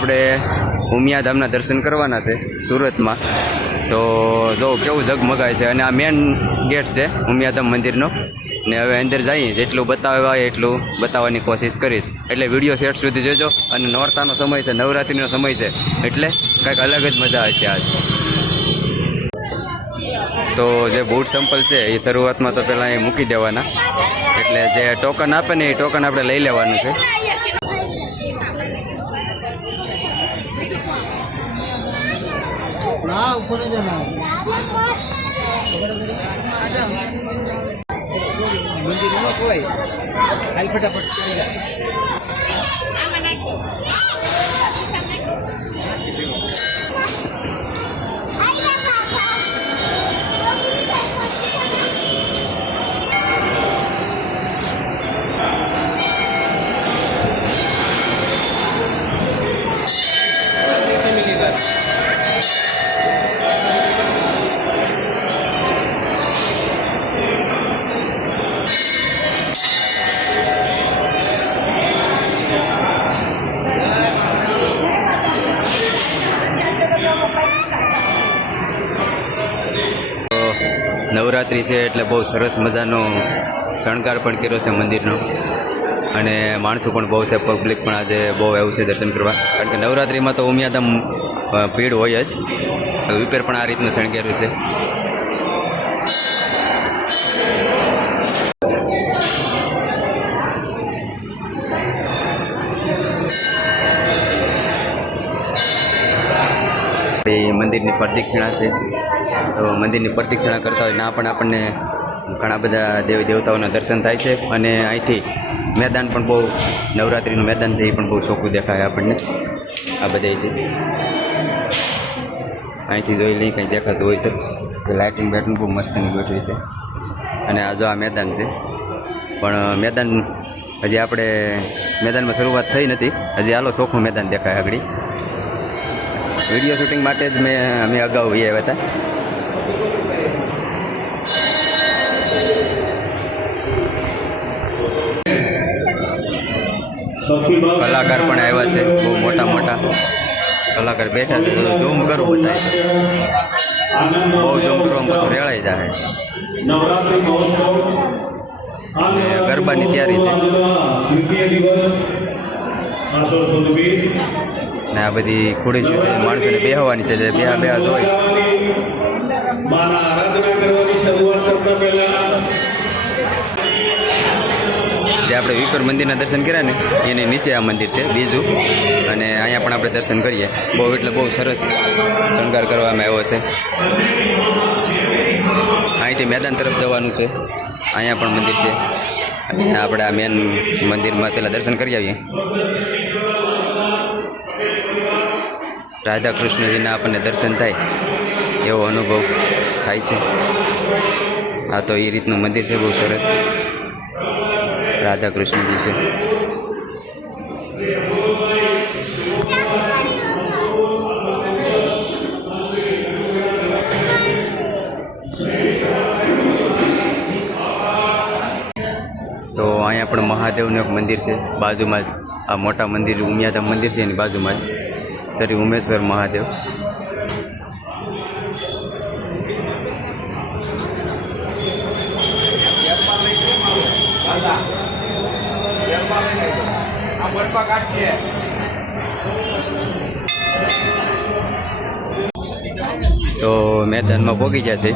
આપણે ઉમિયાધામના દર્શન કરવાના છે સુરતમાં. તો જો કેવું ઝગમગાય છે અને આ મેન ગેટ છે ઉમિયાધામ મંદિરનો. ને હવે અંદર જઈએ જેટલું બતાવાય એટલું બતાવવાની કોશિશ કરીશ. એટલે વિડીયો સેટ સુધી જોજો. અને નોરતાનો સમય છે, નવરાત્રિનો સમય છે, એટલે કંઈક અલગ જ મજા હશે આજ. તો જે બૂટ સંપલ છે એ શરૂઆતમાં તો પહેલાં એ મૂકી દેવાના. એટલે જે ટોકન આપે ને એ ટોકન આપણે લઈ લેવાનું છે. નવરાત્રિ છે એટલે બહુ સરસ મજાનો શણગાર પણ કર્યો છે મંદિરનો. અને માણસો પણ બહુ છે, પબ્લિક પણ આજે બહુ આવ્યું છે દર્શન કરવા. કારણ કે નવરાત્રિમાં તો ઉમિયાધામ ભીડ હોય જ. વિપેર પણ આ રીતનું શણગાર્યું છે. એ મંદિરની પ્રદક્ષિણા છે. તો મંદિરની પ્રદક્ષિણા કરતા હોય ના પણ આપણને ઘણા બધા દેવી દેવતાઓના દર્શન થાય છે. અને અહીંથી મેદાન પણ બહુ, નવરાત્રિનું મેદાન છે એ પણ બહુ ચોખ્ખું દેખાય આપણને. આ બધાથી અહીંથી જોઈ લઈ કંઈ દેખાતું હોય તો લાઇટિંગ બેટિંગ બહુ મસ્તની ગોઠવી છે. અને આ જો આ મેદાન છે, પણ મેદાન હજી આપણે મેદાનમાં શરૂઆત થઈ નથી. હજી આલો ચોખ્ખું મેદાન દેખાય આગળ. વિડીયો શૂટિંગ માટે જ અમે અગાઉ આવ્યા હતા. કલાકાર પણ આવ્યા છે, બહુ મોટા મોટા કલાકાર બેઠા છે. ઝૂમ કરું બતાય, બહુ ઝૂમ કરવામાં બધું રેળાઈ જાય. ગરબાની તૈયારી છે. ને આ બધી ખુરશીઓ છે, માણસોને બેહવાની છે. જે બેહા જોઈ જે આપણે વિપર મંદિરના દર્શન કર્યા ને એની નીચે આ મંદિર છે બીજું. અને અહીંયા પણ આપણે દર્શન કરીએ. બહુ એટલે બહુ સરસ શણગાર કરવામાં આવ્યો છે. અહીંથી મેદાન તરફ જવાનું છે. અહીંયા પણ મંદિર છે. અહીંયા આપણે આ મેન મંદિરમાં પહેલાં દર્શન કરી આવીએ. રાધા કૃષ્ણજીના આપણને દર્શન થાય એવો અનુભવ થાય છે. આ તો એ રીતનું મંદિર છે, બહુ સરસ. રાધા કૃષ્ણજી છે. તો અહીંયા પણ મહાદેવનું એક મંદિર છે બાજુમાં જ. આ મોટા મંદિર ઉમિયાધામ મંદિર છે એની બાજુમાં જ શ્રી ઉમેશ્વર મહાદેવ. તો મેદાનમાં પહોંચી ગયા છે.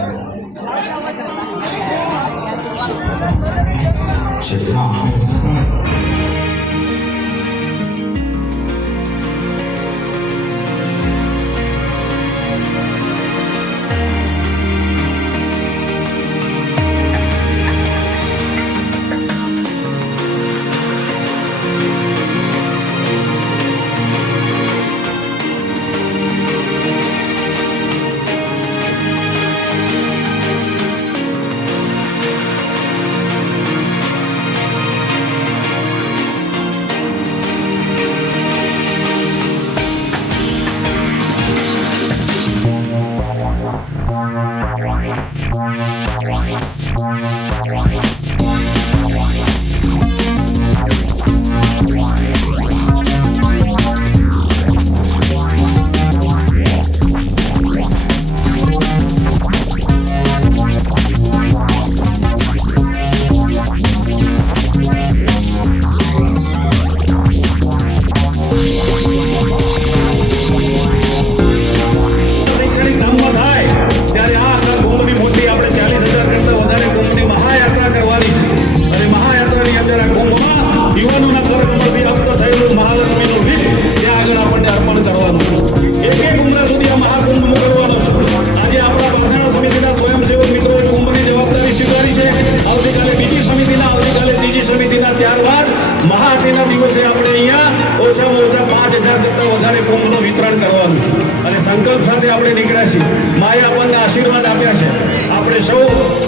આપણે કુંભનું વિતરણ કરવાનું છે અને સંકલ્પ સાથે આપણે નીકળ્યા છીએ. માએ આપણને આશીર્વાદ આપ્યા છે. આપણે સૌ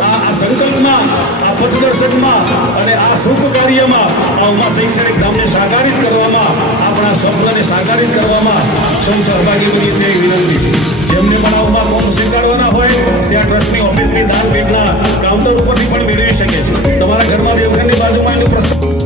આ સંકલ્પમાં, આ પથદર્શકમાં અને આ શુભ કાર્યમાં આ ઉમા શૈક્ષણિક ધામને સાકારિત કરવામાં, આપણા સ્વપ્નને સાકારિત કરવામાં સૌ સહભાગી બની તે વિનંતી છે. જેમને પણ આ ઉમા કુંભ સ્વીકારવાના હોય ત્યાં ટ્રસ્ટની ઓફિસની દાન પેટના કાઉન્ટર ઉપરથી પણ મેળવી શકે છે. તમારા ઘરમાં દેવઘરની બાજુમાં એનું પ્રસ્તાવ